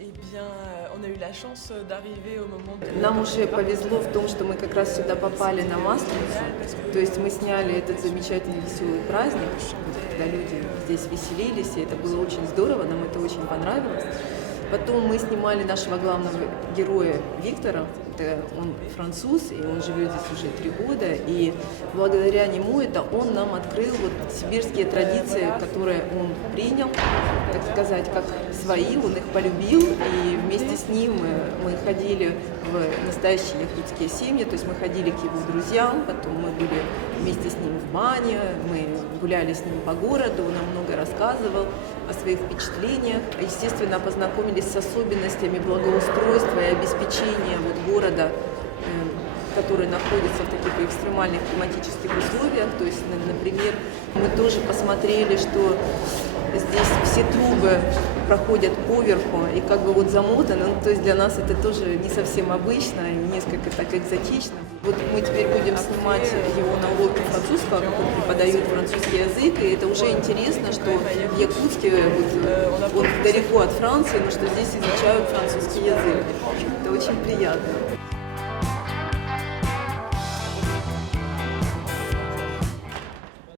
Eh bien, on a eu la chance d'arriver au moment de... Нам уже повезло в том, что мы как раз сюда попали на Масленицу. То есть мы сняли этот замечательный веселый праздник, когда люди здесь веселились, и это было очень здорово, нам это очень понравилось. Потом мы снимали нашего главного героя Виктора. Он француз, и он живет здесь уже 3 года. И благодаря нему он нам открыл сибирские традиции, которые он принял, так сказать, как свои, он их полюбил. И вместе с ним мы ходили в настоящие якутские семьи, то есть мы ходили к его друзьям, потом мы были вместе с ним в бане, мы гуляли с ним по городу, он нам много рассказывал о своих впечатлениях. Естественно, познакомились с особенностями благоустройства и обеспечения города, который находится в таких экстремальных климатических условиях. То есть, например, мы тоже посмотрели, что здесь все трубы проходят поверху и как бы замотаны. То есть для нас это тоже не совсем обычно и несколько так экзотично. Мы теперь будем снимать его на уроке французского, как он преподает французский язык, и это уже интересно, что в Якутске, он далеко от Франции, но что здесь изучают французский язык. Это очень приятно.